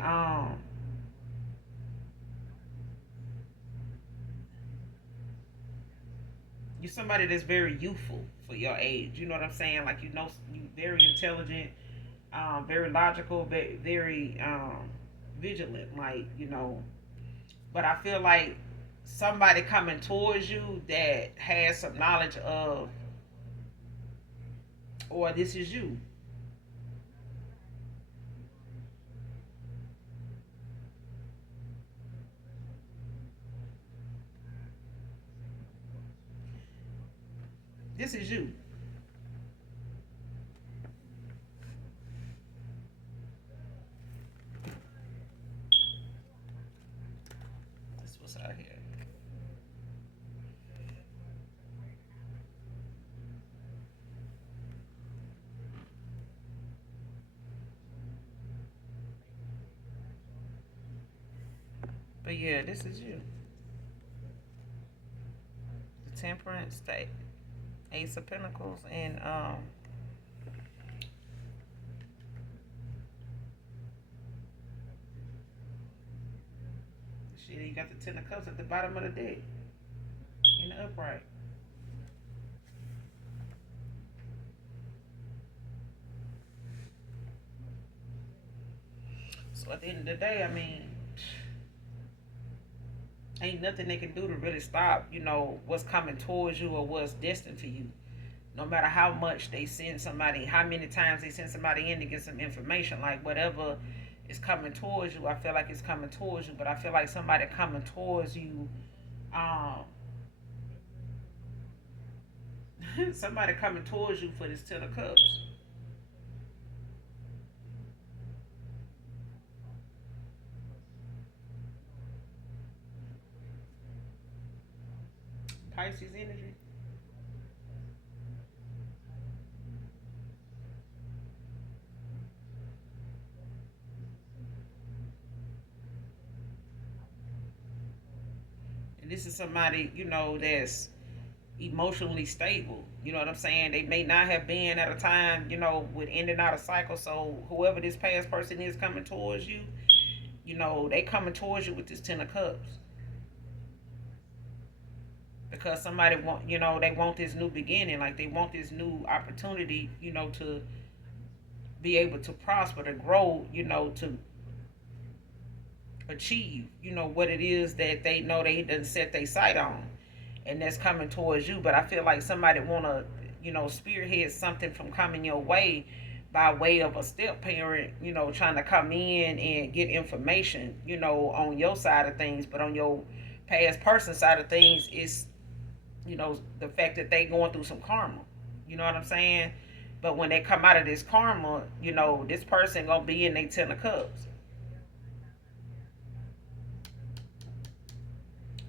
You're somebody that's very youthful for your age. You know what I'm saying? Like, you very intelligent, very logical, very vigilant. Like, but I feel like somebody coming towards you that has some knowledge of, or this is you. This is you. That's what's out here. But yeah, this is you. The temperance state. Ace of Pentacles and shit, you got the Ten of Cups at the bottom of the deck in the upright. So at the end of the day, I mean, ain't nothing they can do to really stop, what's coming towards you or what's destined for you. No matter how much they send somebody, how many times they send somebody in to get some information, like whatever is coming towards you, I feel like it's coming towards you. But I feel like somebody coming towards you, um, somebody coming towards you for this Ten of Cups. Pisces energy. And this is somebody, that's emotionally stable. You know what I'm saying? They may not have been at a time, with ending out a cycle. So whoever this past person is coming towards you, they coming towards you with this Ten of Cups. Because somebody want, they want this new beginning. Like they want this new opportunity, to be able to prosper, to grow, to achieve, what it is that they know they done set their sight on, and that's coming towards you. But I feel like somebody wanna, spearhead something from coming your way by way of a step parent, trying to come in and get information, on your side of things. But on your past person side of things, it's, the fact that they going through some karma. You know what I'm saying? But when they come out of this karma, this person gonna be in their Ten of Cups.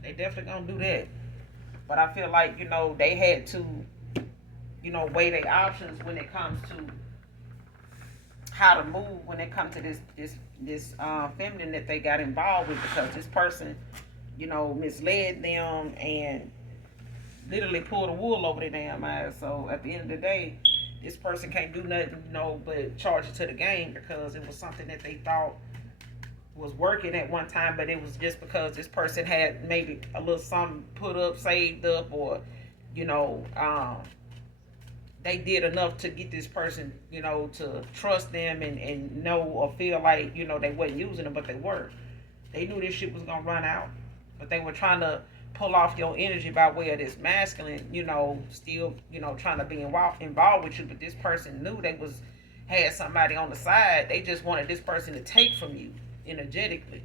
They definitely gonna do that. But I feel like, they had to, weigh their options when it comes to how to move when it comes to this feminine that they got involved with, because this person, misled them and literally pulled the wool over their damn eyes. So at the end of the day, this person can't do nothing, but charge it to the game, because it was something that they thought was working at one time, but it was just because this person had maybe a little something put up, saved up, or you know, they did enough to get this person, to trust them and know or feel like, they wasn't using them, but they were. They knew this shit was gonna run out, but they were trying to pull off your energy by way of this masculine, still, trying to be involved with you. But this person knew they was had somebody on the side. They just wanted this person to take from you energetically,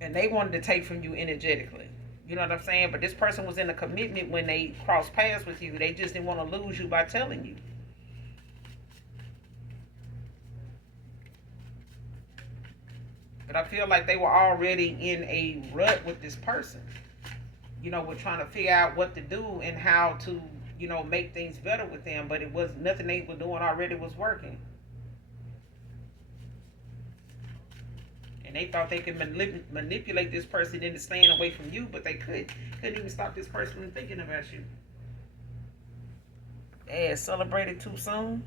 and they wanted to take from you energetically. You know what I'm saying? But this person was in a commitment when they crossed paths with you. They just didn't want to lose you by telling you. But I feel like they were already in a rut with this person. With trying to figure out what to do and how to, make things better with them. But it was nothing they were doing already was working. And they thought they could manipulate this person into staying away from you, but they couldn't even stop this person from thinking about you. They had celebrated too soon.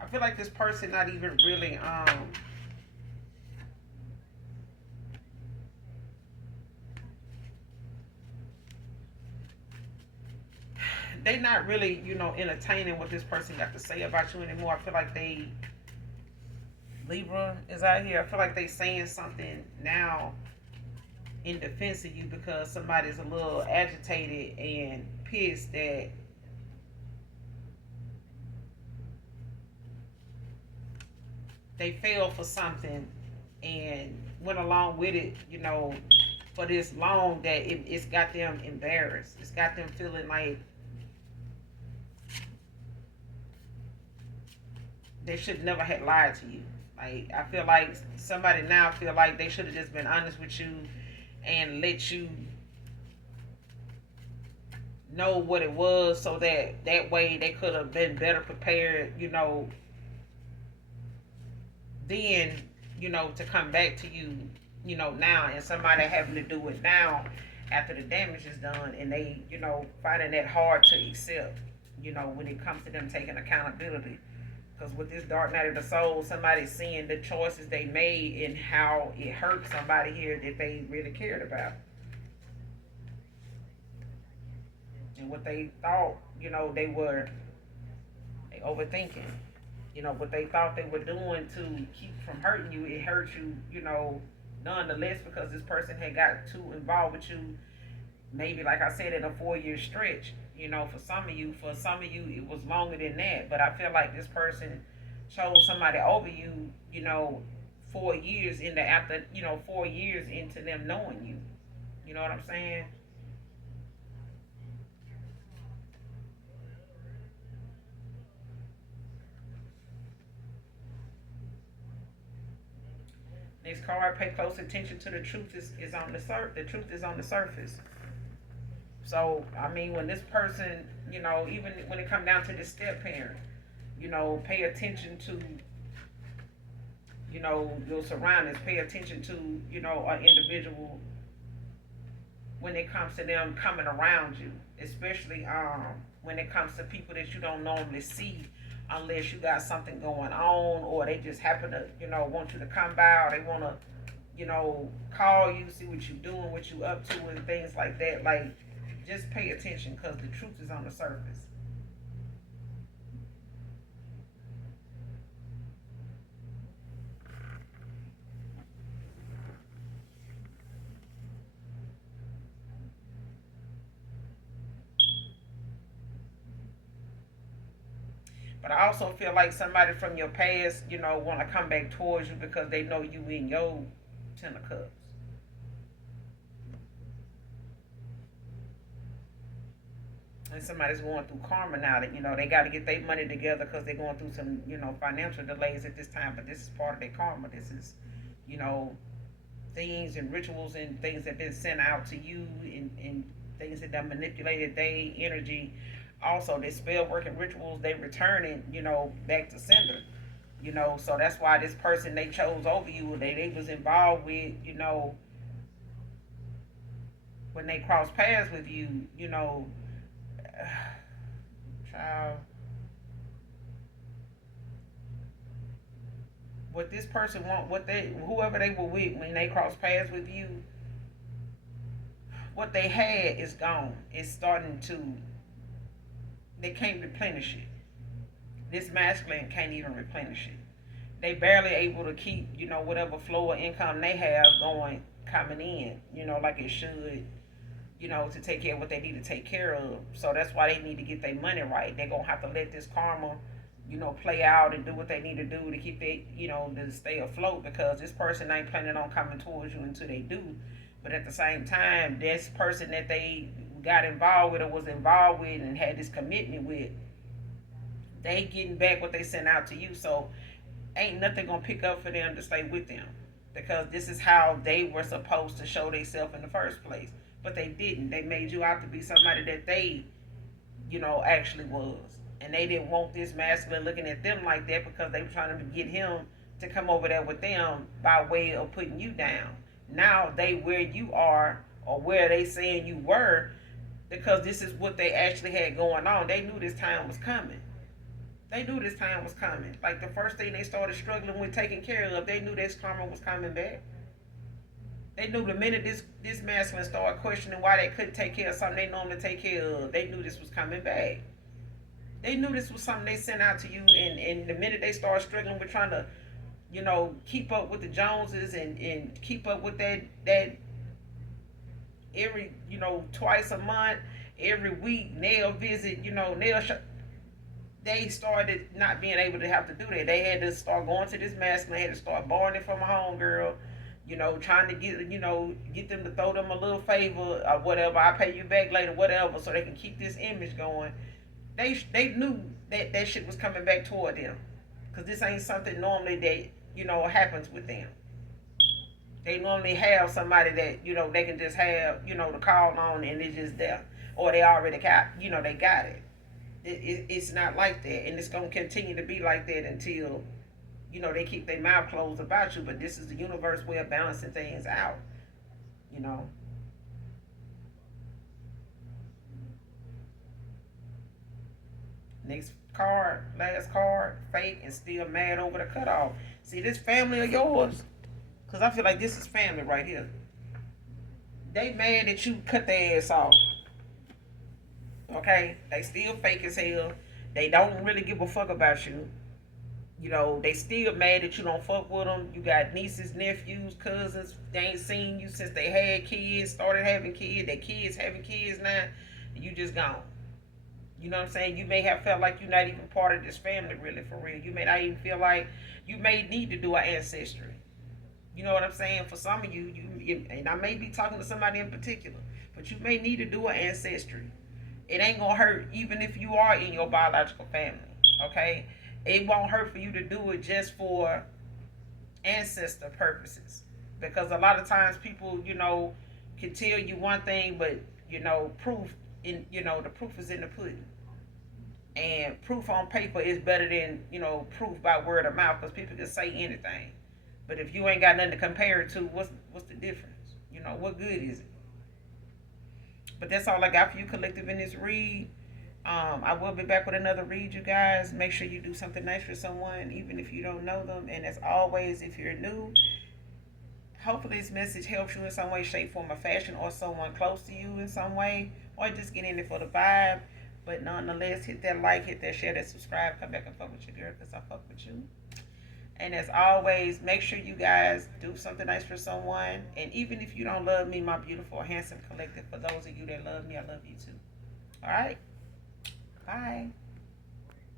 I feel like this person not even really they not really, entertaining what this person got to say about you anymore. I feel like they Libra is out here. I feel like they saying something now in defense of you because somebody's a little agitated and pissed that they fell for something and went along with it, for this long that it's got them embarrassed. It's got them feeling like they should never have lied to you. Like I feel like somebody now feel like they should have just been honest with you and let you know what it was so that way they could have been better prepared, then, to come back to you, now, and somebody having to do it now after the damage is done and they, finding that hard to accept, when it comes to them taking accountability. Because with this dark night of the soul, somebody's seeing the choices they made and how it hurt somebody here that they really cared about. And what they thought, they overthinking. What they thought they were doing to keep from hurting you, it hurt you, nonetheless, because this person had got too involved with you. Maybe, like I said, in a 4-year stretch. For some of you, it was longer than that. But I feel like this person chose somebody over you, 4 years into after, 4 years into them knowing you. You know what I'm saying? Next card, pay close attention to the truth is on the truth is on the surface. So I mean, when this person, even when it come down to this step parent, pay attention to, your surroundings. Pay attention to, an individual when it comes to them coming around you, especially when it comes to people that you don't normally see unless you got something going on or they just happen to, want you to come by or they want to, call you, see what you're doing, what you up to and things like that. Like, just pay attention because the truth is on the surface. But I also feel like somebody from your past, want to come back towards you because they know you in your 10 of Cups. And somebody's going through karma now that, they got to get their money together because they're going through some, financial delays at this time. But this is part of their karma. This is, you know, things and rituals and things that have been sent out to you and things that have manipulated their energy. Also, they spell working rituals, they returning, back to sender. So that's why this person they chose over you, they was involved with, when they crossed paths with you, child, what this person want, whoever they were with when they crossed paths with you, what they had is gone. It's starting to, they can't replenish it. This masculine can't even replenish it. They barely able to keep, whatever flow of income they have going, coming in, like it should, to take care of what they need to take care of. So that's why they need to get their money right. They're gonna have to let this karma, play out and do what they need to do to keep it, to stay afloat because this person ain't planning on coming towards you until they do. But at the same time, this person that they got involved with or was involved with and had this commitment with, they getting back what they sent out to you. So ain't nothing gonna pick up for them to stay with them because this is how they were supposed to show themselves in the first place. But they didn't. They made you out to be somebody that they, actually was. And they didn't want this masculine looking at them like that because they were trying to get him to come over there with them by way of putting you down. Now they where you are or where they saying you were because this is what they actually had going on. They knew this time was coming. They knew this time was coming. Like the first thing they started struggling with taking care of, they knew this karma was coming back. They knew the minute this masculine started questioning why they couldn't take care of something they normally take care of, they knew this was coming back. They knew this was something they sent out to you, and the minute they started struggling with trying to, keep up with the Joneses and keep up with that every, twice a month, every week, nail visit, nail shop, they started not being able to have to do that. They had to start going to this masculine, they had to start borrowing it from a homegirl, trying to get them to throw them a little favor or whatever. I'll pay you back later, whatever, so they can keep this image going. They knew that shit was coming back toward them, because this ain't something normally that happens with them. They normally have somebody that they can just have to call on, and it's just there, or they already got they got it. It's not like that, and it's gonna continue to be like that until they keep their mouth closed about you. But this is the universe way of balancing things out. You know. Next card, last card, fake and still mad over the cutoff. See, this family of yours, because I feel like this is family right here. They mad that you cut their ass off. Okay? They still fake as hell. They don't really give a fuck about you. They still mad that you don't fuck with them. You got nieces, nephews, cousins. They ain't seen you since they had kids, started having kids. Their kids having kids now. You just gone. You know what I'm saying? You may have felt like you're not even part of this family, really, for real. You may not even feel like you may need to do an ancestry. You know what I'm saying? For some of you, and I may be talking to somebody in particular, but you may need to do an ancestry. It ain't gonna hurt even if you are in your biological family. Okay? It won't hurt for you to do it just for ancestor purposes. Because a lot of times people, can tell you one thing, but proof the proof is in the pudding. And proof on paper is better than, proof by word of mouth, because people can say anything. But if you ain't got nothing to compare it to, what's the difference? What good is it? But that's all I got for you, collective, in this read. I will be back with another read, you guys. Make sure you do something nice for someone, even if you don't know them. And as always, if you're new, hopefully this message helps you in some way, shape, form, or fashion, or someone close to you in some way, or just get in it for the vibe. But nonetheless, hit that like, hit that share, that subscribe. Come back and fuck with your girl, because I fuck with you. And as always, make sure you guys do something nice for someone. And even if you don't love me, my beautiful, handsome collective, for those of you that love me, I love you too. All right? Bye.